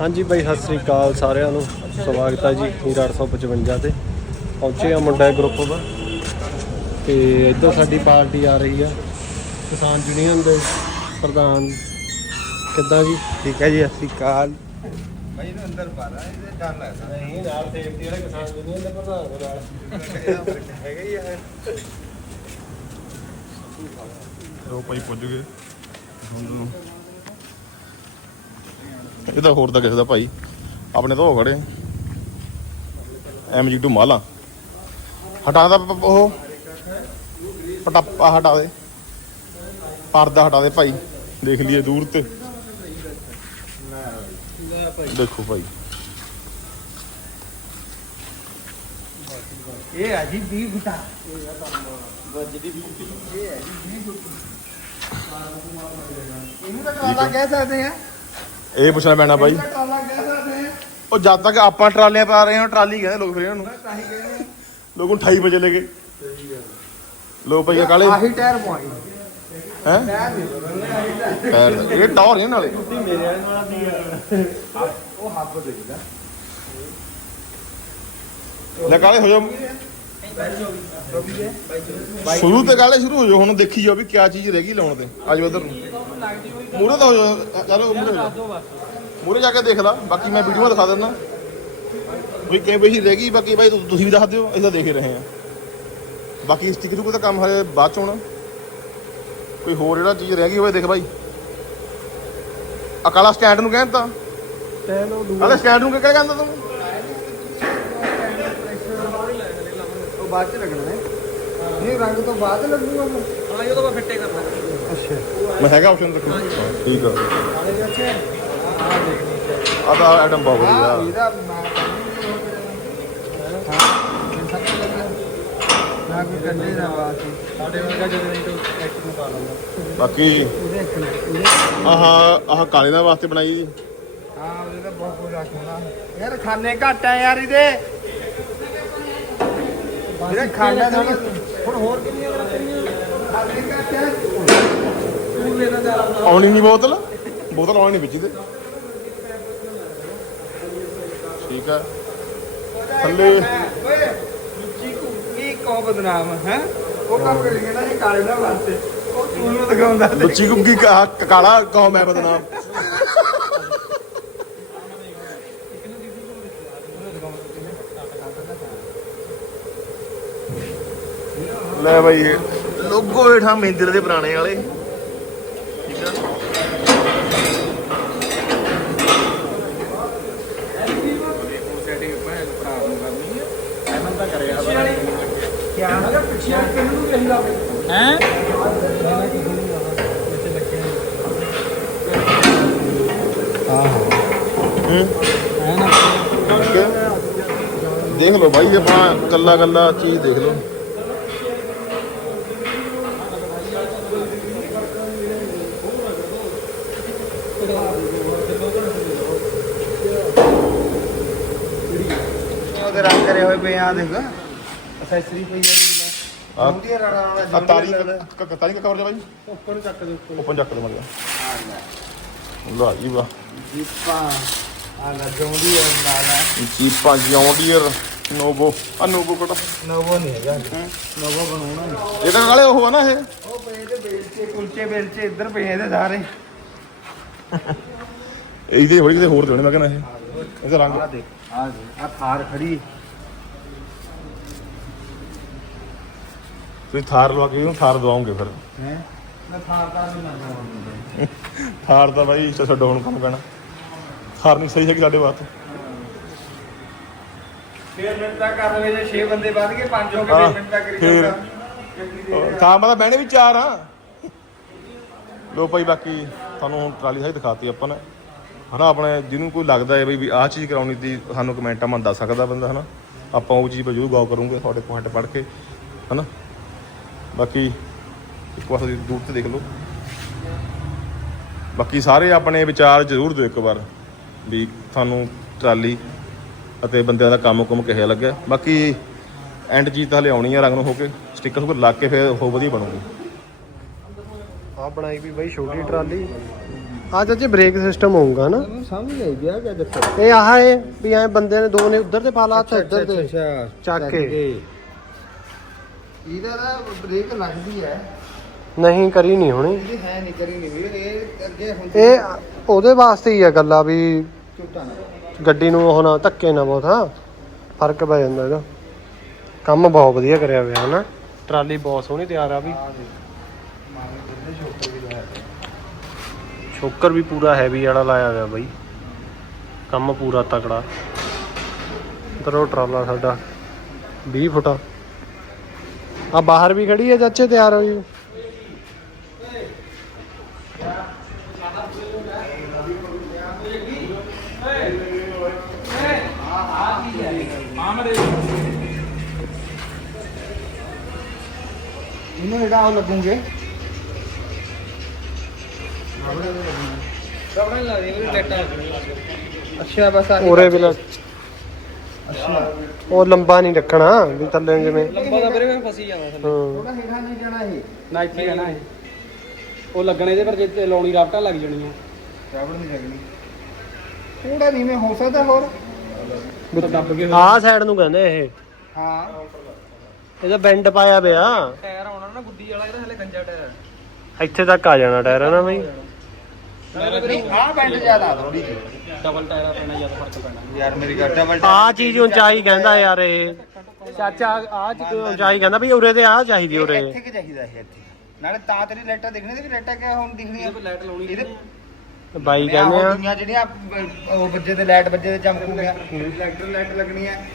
ਹਾਂਜੀ ਬਾਈ ਸਤਿ ਸ੍ਰੀ ਅਕਾਲ ਸਾਰਿਆਂ ਨੂੰ। ਸਵਾਗਤ ਹੈ ਜੀ ਹੀਰਾ 855 ਤੇ। ਪਹੁੰਚੇ ਆ ਮੁੰਡਾ ਗਰੁੱਪ ਦਾ ਤੇ ਇੱਧਰ ਸਾਡੀ ਪਾਰਟੀ ਆ ਰਹੀ ਆ। ਕਿਸਾਨ ਯੂਨੀਅਨ ਦੇ ਪ੍ਰਧਾਨ। ਕਿੱਦਾਂ ਜੀ? ਠੀਕ ਹੈ ਜੀ ਸਤਿ ਸ਼੍ਰੀ ਅਕਾਲ। ਭਾਈ ਨੂੰ ਅੰਦਰ ਪਾ ਇਹਦੇ ਡਰ ਲੱਗਦਾ ਨਹੀਂ ਨਾਲ ਸੇਫਟੀ ਵਾਲੇ ਕਿਸਾਨ ਯੂਨੀਅਨ ਦੇ ਪ੍ਰਧਾਨ ਦੇ ਨਾਲ। ਹੈਗਾ ਹੀ ਹੈ ਲੋ ਭਾਈ ਪੁੱਜ ਗਏ। ਹੁਣ ਨੂੰ ਇਹ ਤਾਂ ਹੋਰ ਤਾਂ ਕਿਸੇ ਦਾ ਭਾਈ। ਆਪਣੇ ਤੋਂ ਹੋ ਖੜੇ। ਐਮਜੀ ਟੂ ਮਾਲਾ। ਹਟਾ ਦਾ ਉਹ। ਪਟਾਪਾ ਹਟਾ ਦੇ। ਪਰਦਾ ਹਟਾ ਦੇ ਭਾਈ। ਦੇਖ ਲਈਏ ਦੂਰ ਤੇ। ਦੇਖੋ ਭਾਈ। ਇਹ ਆ ਜੀ 20 ਗੁੱਟਾ ਇਹਨੂੰ ਤਾਂ ਟਰਾਲਾ ਕਹਿ ਸਕਦੇ ਆ ਇਹ ਪੁੱਛਣਾ ਪੈਣਾ ਭਾਈ ਟਰਾਲਾ ਕਹਿ ਸਕਦੇ ਆ। ਉਹ ਜਦ ਤੱਕ ਆਪਾਂ ਟਰਾਲੀਆਂ ਪਾ ਰਹੇ ਹਾਂ ਟਰਾਲੀ ਕਹਿੰਦੇ ਲੋਕ ਫਿਰ ਇਹਨਾਂ। ਨੂੰ ਤਾਂ ਹੀ ਕਹਿੰਦੇ ਲੋਕ ਨੂੰ 28 ਵਜੇ ਲੈ ਗਏ। ਲੋ ਭਈਆ ਕਾਲੇ। ਆਹੀ ਟਾਇਰ ਪਵਾਈ ਹੈ? ਟਾਇਰ ਨਹੀਂ ਬਦਲਣੇ ਆਹੀ ਟਾਇਰ। ਇਹ ਟੌਰ ਨਹੀਂ ਨਾਲੇ। ਉਹ ਹੱਬ ਦੇਖਦਾ ਲੈ ਕਾਲੇ ਹੋ ਜਾ ਸ਼ੁਰੂ ਤੇ ਕਾਲੇ ਸ਼ੁਰੂ ਹੋ ਜਾ ਹੁਣ ਦੇਖੀ ਜਾ ਵੀ ਕਿਆ ਚੀਜ਼ ਰਹਿ ਗਈ ਲਾਉਣ ਤੇ। ਅੱਜ ਉਧਰ ਨੂੰ। ਮੂਰੇ ਤਾਂ ਹੋ ਜਾ ਚਲੋ ਮੂਰੇ ਮੂਰੇ ਜਾ ਕੇ ਦੇਖ ਲਾ ਬਾਕੀ ਮੈਂ ਵੀਡੀਓ ਦਿਖਾ ਦਿੰਦਾ। ਵੀ ਕਿਵੇਂ ਬਈ ਰਹਿ ਗਈ ਬਾਕੀ ਭਾਈ ਤੁ- ਤੁਸੀਂ ਵੀ ਦੱਸ ਦਿਓ ਅਸੀਂ ਤਾਂ ਦੇਖ ਹੀ ਰਹੇ ਹਾਂ। ਬਾਕੀ ਸਟਿਕ ਤੋਂ ਤਾਂ ਕੰਮ ਹਲੇ ਬਾਅਦ ਚ ਹੋਣਾ। ਕੋਈ ਹੋਰ ਜਿਹੜਾ ਚੀਜ਼ ਰਹਿ ਗਈ ਹੋਵੇ ਦੇਖ ਭਾਈ ਆ ਕਾਲਾ ਸਟੈਂਡ ਨੂੰ ਕਹਿੰਦਾ ਤੈਨ ਉਹ ਦੂਰ। ਕਾਲੇ ਸਟੈਂਡ ਨੂੰ ਕਿਹੜਾ ਕਹਿੰਦਾ ਤੂੰ? ਉਹ ਬਾਅਦ ਚ ਲੱਗਣਾ ਹੈ। ਇਹ ਰੰਗ ਤੋਂ ਬਾਅਦ ਲੱਗੂਗਾ ਉਹ। ਮੈਂ ਹੈਗਾ ਆਪਸ਼ਨ ਰੱਖੋ ਠੀਕ ਆ। ਆ ਤਾਂ ਆਈਟਮ ਬਹੁਤ ਹਾਂ ਵਧੀਆ। ਮੈਂ ਬਾਕੀ ਆਹ ਆਹ ਕਾਲੇ ਦਾ ਵਾਸਤੇ ਬਣਾਈ ਜੀ। ਹਾਂ ਉਹਦੇ ਤਾਂ ਬਹੁਤ ਕੁਝ ਰੱਖਣਾ ਯਾਰ ਖਾਣੇ ਘੱਟ ਆ ਯਾਰ ਇਹਦੇ ਜਿਹੜੇ ਖਾਣਾ ਹੁਣ ਹੋਰ ਕਿੰਨੀਆਂ ਬਣਾਉਣੀਆਂ ਖਾਣੇ ਘੱਟ ਆ ਆਉਣੀ ਨਹੀਂ ਬੋਤਲ? ਬੋਤਲ ਆਉਣੀ ਨਹੀਂ ਵਿੱਚ ਦੇ ਠੀਕ ਆ। ਥੱਲੇ ਓਏ ਚੀਕੂ ਕੀ ਕੋ ਬਦਨਾਮ ਹੈ ਉਹ ਕੰਮ ਕਰੀ ਨਾ ਇਹ ਕਾਲੇ ਨਾਲ ਵਾਸਤੇ ਉਹ ਤੂੰ ਨੂੰ ਦਿਖਾਉਂਦਾ ਤੇ ਬੱਚੀ ਕੁੰਗੀ ਕਾਲਾ ਕਹੋ ਮੈਂ ਬਦਨਾਮ। ਲੈ ਬਾਈ ਲੋਗੋ ਹੇਠਾਂ ਮਹਿੰਦਰ ਦੇ ਪੁਰਾਣੇ ਵਾਲੇ ਠੀਕ ਆ ਕਿਆ ਹੈਗਾ ਪਿੱਛੇ ਕਿਹਨੂੰ ਨੂੰ ਚਾਹੀਦਾ ਹੈ ਹੂੰ ਠੀਕ ਹੈ ਦੇਖ ਲਓ ਬਾਈ ਆਪਣਾ ਕੱਲਾ ਕੱਲਾ ਚੀਜ਼ ਦੇਖ ਲਓ ਉਹਦੇ ਰੰਗ ਕਰੇ ਹੋਏ ਪਏ ਆ ਦੇਖ ਅਸੈਸਰੀ ਪਈ ਆ ਆ ਉਹਦੀ ਰਣਾ ਆ ਤਾਰੀ ਕ- ਤਾਰੀ ਕਾ ਕਵਰ ਜਾ ਬਾਈ। ਉੱਪਰ ਨੂੰ ਚੱਕ ਦੇ ਉੱਪਰ। ਓਪਨ ਚੱਕ ਦੇ ਮਰ ਗਿਆ। ਲਾ ਜੀ ਵਾਹ। ਦੀਪਾ ਆ ਲੱਗਉਂਦੀ ਆ ਨਾਲਾ ਜੀਪਾਂ ਜੌਂਡੀਅਰ ਨੋਵੋ। ਆ ਨੋਵੋ ਕਟ। ਨਵੋ ਨਹੀਂ ਹੈਗਾ। ਨਵੋ ਬਣਾਉਣਾ ਇਹ ਤਾਂ ਨਾਲੇ ਉਹ ਆ ਨਾ ਇਹ। ਉਹ ਪਏ ਤੇ ਬੇਲਚੇ ਕੁਲਚੇ ਬੇਲਚੇ ਇੱਧਰ ਪਏ ਇਹਦੇ ਸਾਰੇ। ਇਹਦੇ ਹੌਲੀ ਕਿਤੇ ਹੋਰ ਦੇਣੇ ਮੈਂ ਕਹਿੰਦਾ ਇਹ। ਇਹਦਾ ਰੰਗ। ਆ ਦੇਖ ਆ ਦੇਖ ਆ ਥਾਰ ਖੜੀ ਤੁਸੀਂ ਥਾਰ ਲਵਾ ਕੇ ਇਹਨੂੰ ਥਾਰ ਦਵਾਉਂਗੇ ਫਿਰ? ਹੈ? ਮੈਂ ਥਾਰ ਦਾ ਨਹੀਂ ਮੰਨਦਾ ਥਾਰ ਤਾਂ ਬਾਈ ਛੱਡੋ ਹੁਣ ਕੰਮ ਪੈਣਾ ਥਾਰ ਨਹੀਂ ਸਹੀ ਹੈ ਕਿ ਸਾਡੇ ਵਾਸਤੇ ਫੇਰ ਮਿੰਟ ਤੱਕ ਕਰ ਲਵੇ ਜੇ 6 ਬੰਦੇ ਵੱਧ ਗਏ 5 ਹੋ ਗਏ ਫੇਰ ਮਿੰਟ ਤੱਕ ਕਰੀ ਤਾਂ ਬਹਿਣੇ ਵੀ ਚਾਰ ਆ ਲੋ ਭਾਈ ਬਾਕੀ ਤੁਹਾਨੂੰ ਹੁਣ ਟਰਾਲੀ ਸਾਈ ਦਿਖਾਤੀ ਆਪਾਂ ਨੇ। ਹਨਾ ਆਪਣੇ ਜਿਹਨੂੰ ਕੋਈ ਲੱਗਦਾ ਹੈ ਬਈ ਵੀ ਆਹ ਚੀਜ਼ ਕਰਾਉਣੀ ਦੀ ਸਾਨੂੰ ਕਮੈਂਟਾਂ ਮਾ ਦੱਸ ਸਕਦਾ ਬੰਦਾ ਹਨਾ। ਆਪਾਂ ਉਹ ਚੀਜ਼ 'ਤੇ ਜ਼ਰੂਰ ਗੌਰ ਕਰੂੰਗੇ ਤੁਹਾਡੇ ਪੁਆਇੰਟ ਪੜ੍ਹ ਕੇ ਹਨਾ। ਬਾਕੀ ਇੱਕ ਵਾਰ ਤੁਸੀਂ ਦੂਰ ਤੇ ਦੇਖ ਲਓ। ਬਾਕੀ ਸਾਰੇ ਆਪਣੇ ਵਿਚਾਰ ਜ਼ਰੂਰ ਦਿਓ ਇੱਕ ਵਾਰ ਵੀ ਤੁਹਾਨੂੰ ਟਰਾਲੀ ਅਤੇ ਬੰਦਿਆਂ ਦਾ ਕੰਮ ਕੁਮ ਕਿਹੋ ਜਿਹਾ ਲੱਗਿਆ। ਬਾਕੀ ਐਂਡ ਚੀਜ਼ ਤਾਂ ਹਲੇ ਆਉਣੀ ਆ ਰੰਗ ਨੂੰ ਹੋ ਕੇ। ਸਟicker ਸੁਕਰ ਲਾ ਕੇ ਫਿਰ ਉਹ ਵਧੀਆ ਬਣੂਗੀ। ਆ ਬਣਾਈ ਵੀ ਬਾਈ ਛੋਟੀ ਟਰਾਲੀ। ਆ ਚਾਚੇ ਬ੍ਰੇਕ ਸਿਸਟਮ ਹੋਊਗਾ ਨਾ। ਸਮਝ ਆਈ ਗਿਆ ਕਿ ਦੱਸੋ ਇਹ ਆਹ ਹੈ ਵੀ ਐ ਬੰਦੇ ਨੇ ਦੋ ਨੇ ਉੱਧਰ ਤੇ ਪਾ ਲਾ ਹੱਥ ਇੱਧਰ ਤੇ ਚੱਕ ਕੇ। ਇਹਦਾ ਨਾ ਬ੍ਰੇਕ ਲੱਗਦੀ ਹੈ। ਨਹੀਂ ਕਰੀ ਨਹੀਂ ਹੋਣੀ। ਇਹਦੀ ਹੈ ਨਹੀਂ ਕਰੀ ਨਹੀਂ ਵੀਰੇ ਇਹ ਅੱਗੇ ਹੁੰਦੀ ਇਹ ਉਹਦੇ ਵਾਸਤੇ ਹੀ ਆ ਗੱਲਾਂ ਵੀ ਝੂਟਾ ਨਾ ਗੱਡੀ ਨੂੰ ਉਹ ਨਾ ਧੱਕੇ ਨਾ ਬਹੁਤ ਹਾਂ। ਫ਼ਰਕ ਪੈ ਜਾਂਦਾ ਇਹਦਾ। ਕੰਮ ਬਹੁਤ ਵਧੀਆ ਕਰਿਆ ਹੋਇਆ ਹਨਾ। ਟਰਾਲੀ ਬਹੁਤ ਸੋਹਣੀ ਤਿਆਰ ਆ ਵੀ। ਛੋਕਰ ਵੀ ਪੂਰਾ ਹੈਵੀ ਵਾਲਾ ਲਾਇਆ ਹੋਇਆ ਬਾਈ। ਕੰਮ ਪੂਰਾ ਤਕੜਾ। ਉਹ ਟਰਾਲਾ ਸਾਡਾ 20 ਫੁੱਟਾ ਆ ਬਾਹਰ ਵੀ ਖੜੀ ਹੈ ਚਾਚੇ ਤਿਆਰ ਹੋ ਜੀ ਇਹਨੂੰ ਜਿਹੜਾ ਉਹ ਲੱਗੂਗੇ। ਕਪੜਾ ਲਾ ਦੇ ਵੀਰੇ ਟੱਟਾ ਅੱਛਾ ਬਸ ਆ ਉਰੇ ਵੀ ਲੱਗ- ਉਹ ਲੰਬਾ ਨਹੀਂ ਰੱਖਣਾ ਵੀ ਥੱਲੇ ਜਿਵੇਂ। ਲੰਬਾ ਦਾ ਵੀਰੇ ਫਸੀ ਜਾਣਾ ਥੱਲੇ। ਹਾਂ। ਥੋੜਾ ਹੇਠਾਂ ਨਹੀਂ ਜਾਣਾ ਇਹ। ਨਾ ਇੱਥੇ ਹੀ ਰਹਿਣਾ ਇਹ। ਉਹ ਲੱਗਣਾ ਇਹਦੇ ਪਰ ਜੇ ਤੇ ਲਾਉਣੀ ਰਾਫਟਾਂ ਲੱਗ ਜਾਣੀਆਂ। ਚਾਵੜ ਨਹੀਂ ਲੱਗਣੀ ਥੋੜਾ ਨੀਵੇਂ ਹੋ ਸਕਦਾ ਹੋਰ। ਤਾਂ ਦੱਬ ਕੇ ਆਹ ਸਾਈਡ ਨੂੰ ਕਹਿੰਦੇ ਇਹ। ਹਾਂ। ਇਹਦਾ ਬੈਂਡ ਪਾਇਆ ਪਿਆ। ਟਾਇਰ ਆਉਣਾ ਨਾ ਗੁੱਡੀ ਵਾਲਾ ਇਹਦਾ ਹਲੇ ਗੰਜਾ ਟਾਇਰ। ਇੱਥੇ ਤੱਕ ਆ ਜਾਣਾ ਟਾਇਰ ਨਾ ਬਈ? ਆਹ ਬੈਂਡ ਜ਼ਿਆਦਾ ਥੋੜੀ ਜਿਹੀ। ਡਬਲ ਟਾਇਰ ਪੈਣਾ ਜ਼ਿਆਦਾ ਫ਼ਰਕ ਪੈਣਾ। ਯਾਰ ਮੇਰੀ ਗੱਲ ਡਬਲ ਆਹ ਚੀਜ਼ ਉਚਾਈ ਕਹਿੰਦਾ ਯਾਰ ਇਹ। ਚਾਚਾ ਆਹ ਚੀਜ਼ ਉਚਾਈ ਕਹਿੰਦਾ ਵੀ ਉਰੇ ਤੇ ਆਹ ਚਾਹੀਦੀ ਉਰੇ। ਇੱਥੇ ਕਿ ਚਾਹੀਦਾ ਇਹ ਇੱਥੇ? ਨਾਲੇ ਤਾਂ ਤੇਰੀ ਲਾਈਟਾਂ ਦਿਖਣੀ ਤੇ ਵੀ ਲਾਈਟਾਂ ਕਿ ਹੁਣ ਦਿਖਣੀਆਂ? ਲਾਈਟ ਲਾਉਣੀ ਇਹਦੇ ਬਾਈ ਕਹਿੰਦੇ ਆ। ਦੁਨੀਆਂ ਜਿਹੜੀਆਂ ਬ- ਉਹ ਵੱਜੇ ਤੇ ਲਾਈਟ ਵੱਜੇ ਤੇ ਚਮਕੂਗੀਆਂ ਇਲੈਕਟਰ ਲਾਈਟ ਲੱਗਣੀ ਹੈ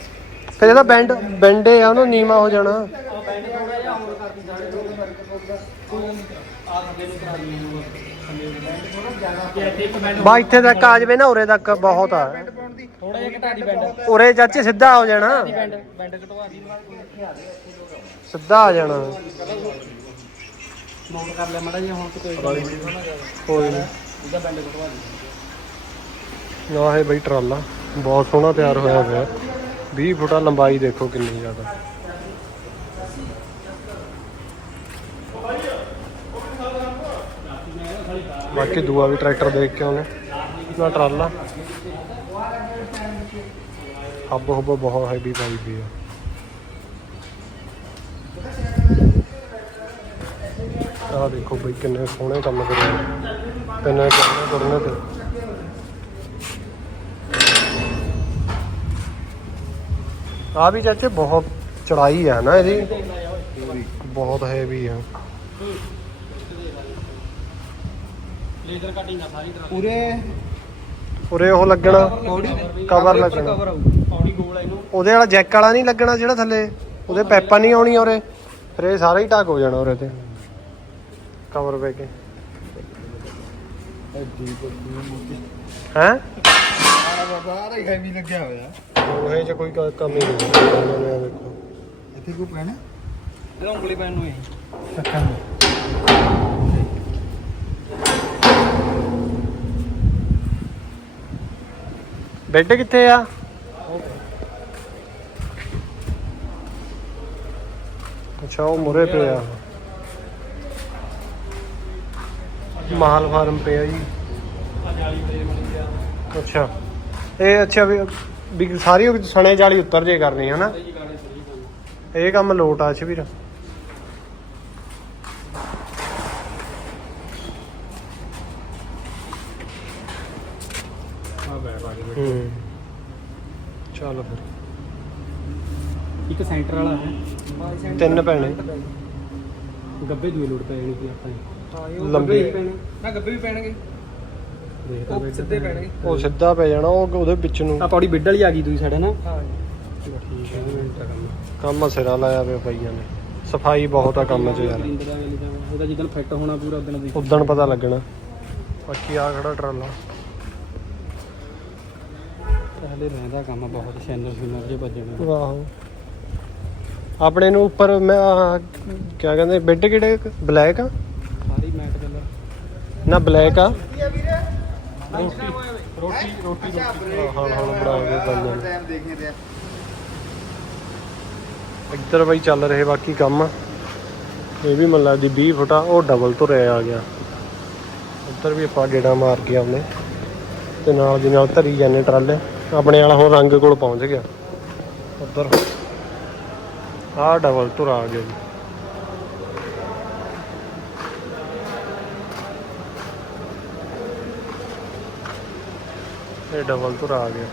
ਫਿਰ ਇਹਦਾ ਬੈਂਡ ਬੈਂਡੇ ਆ ਉਹਨੂੰ ਨੀਵਾ ਹੋ ਜਾਣਾ। ਬਾ ਇੱਥੇ ਤੱਕ ਆ ਜਾਵੇ ਨਾ ਉਰੇ ਤੱਕ ਬਹੁਤ ਆ। ਥੋੜਾ ਜਿਹਾ ਘਟਾ ਦੀ ਬੈਂਡ। ਉਰੇ ਚਾਚੇ ਸਿੱਧਾ ਹੋ ਜਾਣਾ। ਬੈਂਡ ਬੈਂਡ ਘਟਵਾ ਦੀ। ਸਿੱਧਾ ਆ ਜਾਣਾ। ਨੋਟ ਕਰ ਲਿਆ ਮੜਾ ਜਿਹਾ ਹੁਣ ਕਿਤੇ ਕੋਈ ਨਹੀਂ। ਇਹਦਾ ਬੈਂਡ ਘਟਵਾ ਦੀ। ਆਹ ਹੈ ਬਈ ਟਰਾਲਾ ਬਹੁਤ ਸੋਹਣਾ ਤਿਆਰ ਹੋਇਆ ਹੋਇਆ 20 ਫੁੱਟਾ ਲੰਬਾਈ ਦੇਖੋ ਕਿੰਨੀ ਜ਼ਿਆਦਾ। ਬਾਕੀ ਦੂਆ ਵੀ ਟਰੈਕਟਰ ਦੇਖ ਕੇ ਆਉਨੇ ਨਾ ਟਰਾਲਾ। ਹੱਬ ਹੱਬ ਬਹੁਤ ਹੈਵੀ ਪਾਈ ਵੀ ਆ। ਆਹ ਦੇਖੋ ਬਈ ਕਿੰਨੇ ਸੋਹਣੇ ਕੰਮ ਕਰੇ ਕਿੰਨੇ ਕਿੰਨੇ ਕਰਨੇ ਤੇ। ਆ ਵੀ ਚਾਚੇ ਬਹੁਤ ਚੜਾਈ ਹੈ ਨਾ ਇਹਦੀ। ਬਹੁਤ ਹੈਵੀ ਆ। ਲੇਜ਼ਰ ਕਟਿੰਗ ਆ ਸਾਰੀ ਤਰ੍ਹਾਂ ਪੂਰੇ ਉਰੇ ਉਹ ਲੱਗਣਾ ਕਵਰ ਲੱਗਣਾ। ਪੌੜੀ ਗੋਲ ਆ ਇਹਨੂੰ। ਉਹਦੇ ਵਾਲਾ ਜੈਕ ਵਾਲਾ ਨਹੀਂ ਲੱਗਣਾ ਜਿਹੜਾ ਥੱਲੇ? ਉਹਦੇ ਪੈਪਾਂ ਨਹੀਂ ਆਉਣੀ ਉਰੇ? ਫਿਰ ਇਹ ਸਾਰਾ ਹੀ ਢੱਕ ਹੋ ਜਾਣਾ ਉਰੇ ਤੇ। ਕਵਰ ਪੈ ਕੇ। ਹੈ? ਬਾਹਰ ਹੀ ਹੈਵੀ ਲੱਗਿਆ ਹੋਇਆ। ਉਹ ਚ ਕੋਈ ਕਮੀ ਨਹੀਂ। ਦੇਖੋ। ਇੱਥੇ ਕੋ ਪੈਣਾ? ਇਹਦਾ ਉਂਗਲੀ ਪੈਣ ਨੂੰ ਹੀ ਚੱਕਣ ਬੈੱਡ ਕਿੱਥੇ ਆ? ਅੱਛਾ, ਉਹ ਮੁਰੇ ਪਿਆ ਮਾਲ ਫਾਰਮ ਪਿਆ ਜੀ। ਅੱਛਾ। ਇਹ ਅੱਛਾ ਵੀ ਵੀ ਸਾਰੀ ਉਹ ਸਣੇ ਜਾਲੀ ਉੱਤਰ ਜੇ ਕਰਨੀ ਹੈ ਨਾ? ਇਹ ਕੰਮ ਲੋਟ ਆ ਸ਼ਵੀਰ ਹੂੰ। ਚੱਲ ਫਿਰ। ਇੱਕ ਸੈਂਟਰ ਵਾਲਾ ਹੈ। ਤਿੰਨ ਪੈਣੇ। ਗੱਬੇ ਦੂਏ ਲੋਡ ਪੈ ਜਾਣੀ ਸੀ ਆਪਾਂ ਹੀ ਲੰਬੇ। ਨਾ ਗੱਬੇ ਵੀ ਪੈਣਗੇ। ਦੇਖਦਾ ਉਹ ਸਿੱਧੇ ਪੈਣਗੇ ਉਹ ਸਿੱਧਾ ਪੈ ਜਾਣਾ ਉਹ ਉਹਦੇ ਵਿੱਚ ਨੂੰ। ਆ ਪੌੜੀ ਬਿੱਡ ਵਾਲੀ ਆ ਗਈ ਦੂਜੀ ਸਾਈਡ ਨਾ? ਹਾਂ। ਠੀਕ ਹੈ ਮਿੰਟ ਕੰਮ। ਕੰਮ ਸਿਰਾ ਲਾਇਆ ਪਈਆਂ ਨੇ। ਸਫ਼ਾਈ ਬਹੁਤ ਆ ਕੰਮ 'ਚ ਯਾਰ। ਗਰਿੰਦਰ ਦਾ ਗੱਲ ਤਾਂ ਇਹਦਾ ਜਿੱਦਣ ਫਿੱਟ ਹੋਣਾ ਪੂਰਾ ਉਦੋਂ ਦੀ। ਉਦਣ ਪਤਾ ਲੱਗਣਾ। ਬਾਕੀ ਆ ਖੜਾ ਟਰਾਲਾ? ਹਲੇ ਰਹਿੰਦਾ ਕੰਮ ਬਹੁਤ ਸ਼ੈਨਰ ਸ਼ੂਨਰ ਜੇ ਵੱਜਣੇ ਆਹੋ ਆਪਣੇ ਨੂੰ ਉੱਪਰ ਮੈਂ ਕੀ ਕਹਿੰਦੇ ਬੈੱਡ ਕਿਹੜੇ ਬਲੈਕ ਆ? ਸਾਰੀ ਮੈਟ ਕਲਰ ਨਾ ਬਲੈਕ ਆ। ਰੋਟੀ ਰੋਟੀ ਹਾਂ, ਹਾਂ, ਬਣਾ ਕੇ ਬੰਦ ਨੇ। ਟਾਈਮ ਦੇਖਦੇ ਤੇ ਇੱਧਰ ਬਈ ਚੱਲ ਰਹੇ ਬਾਕੀ ਕੰਮ। ਇਹ ਵੀ ਮਨ ਲੱਗਦੀ 20 ਫੁੱਟਾ ਉਹ ਡਬਲ ਤੁਰਿਆ ਆ ਗਿਆ। ਉੱਧਰ ਵੀ ਆਪਾਂ ਗੇੜਾ ਮਾਰ ਕੇ ਆਉਨੇ ਤੇ ਨਾਲ ਦੀ ਨਾਲ ਧਰੀ ਜਾਂਦੇ ਟਰਾਲੇ। ਆਪਣੇ ਵਾਲਾ ਹੁਣ ਰੰਗ ਕੋਲ ਪਹੁੰਚ ਗਿਆ। ਉੱਧਰ। ਆਹ ਡਬਲ ਧੁਰ ਆ ਗਿਆ ਜੀ। ਇਹ ਡਬਲ ਧੁਰ ਆ ਗਿਆ।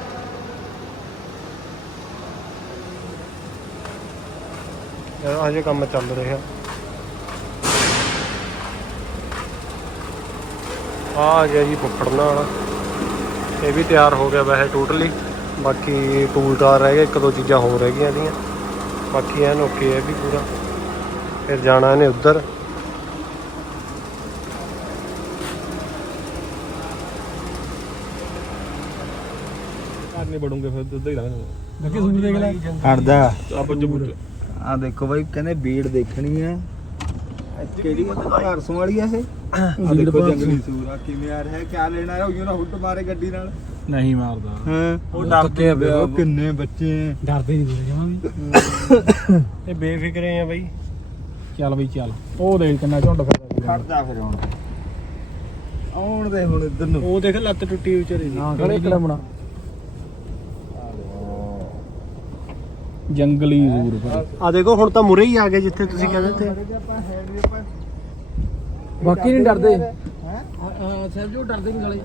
ਇਹ ਅਜੇ ਕੰਮ ਚੱਲ ਰਿਹਾ। ਆ ਗਿਆ ਜੀ ਫੁੱਫੜਨਾ ਵਾਲਾ। ਇਹ ਵੀ ਤਿਆਰ ਹੋ ਗਿਆ ਵੈਸੇ ਟੋਟਲੀ ਬਾਕੀ ਟੂਲ ਟਾਰ ਰਹਿ ਗਿਆ ਇੱਕ ਦੋ ਚੀਜ਼ਾਂ ਹੋਰ ਰਹਿ ਗਈਆਂ ਇਹਦੀਆਂ। ਬਾਕੀ ਐਨ ਓਕੇ ਹੈ ਵੀ ਪੂਰਾ। ਫਿਰ ਜਾਣਾ ਇਹਨੇ ਉੱਧਰ। ਬੜੂਗੇ ਫਿਰ ਹੀ ਸੂਰ ਦੇਖ ਲੈ। ਹਟਦਾ ਆਪਾਂ ਜਬੂਤ ਆ ਦੇਖੋ ਬਾਈ ਕਹਿੰਦੇ ਬੀੜ ਦੇਖਣੀ ਆ ਕਿਹੜੀ ਆ ਭਾਰਸੋਂ ਵਾਲੀ ਆ ਇਹ? ਆ ਦੇਖੋ ਜੰਗਲੀ ਸੂਰ ਆ ਕਿਵੇਂ ਆ ਰਿਹਾ ਕਿਆ ਲੈਣਾ ਹੈ? ਉਹ ਨਾ ਹੁੱਟ ਮਾਰੇ ਗੱਡੀ ਨਾਲ। ਨਹੀਂ ਮਾਰਦਾ। ਹਾਂ? ਉਹ ਡਰਦੇ ਪਿਆ ਕਿੰਨੇ ਬੱਚੇ ਡਰਦੇ ਨਹੀਂ ਵੀਰੇ ਜਮਾ ਵੀ। ਇਹ ਬੇਫਿਕਰੇ ਆ ਬਾਈ। ਚੱਲ ਬਈ ਚੱਲ। ਉਹ ਦੇਖ ਕਿੰਨਾ ਝੁੰਡ ਫਿਰਦਾ ਖੜਦਾ ਫਿਰ ਹੁਣ। ਆਉਣ ਦੇ ਹੁਣ ਇੱਧਰ ਨੂੰ। ਉਹ ਦੇਖ ਲੱਤ ਟੁੱਟੀ ਵਿਚਾਰੀ ਦੀ। ਹਾਂ ਕਿਹੜੇ ਕਿਹੜਾ ਬਣਾ ਜੰਗਲੀ ਜ਼ੂਰ ਆ ਦੇਖੋ ਹੁਣ ਤਾਂ ਮੁਰੇ ਹੀ ਆ ਗਏ ਜਿੱਥੇ ਤੁਸੀਂ ਕਹਿੰਦੇ ਤੇ। ਆਪਾਂ ਹੈਂਡ ਵੀ ਆਪਾਂ ਬਾਕੀ ਨਹੀਂ ਡਰਦੇ। ਹੈ? ਸਾਹਿਬ ਜੋ ਡਰਦੇ ਨਹੀਂ ਗਲੇ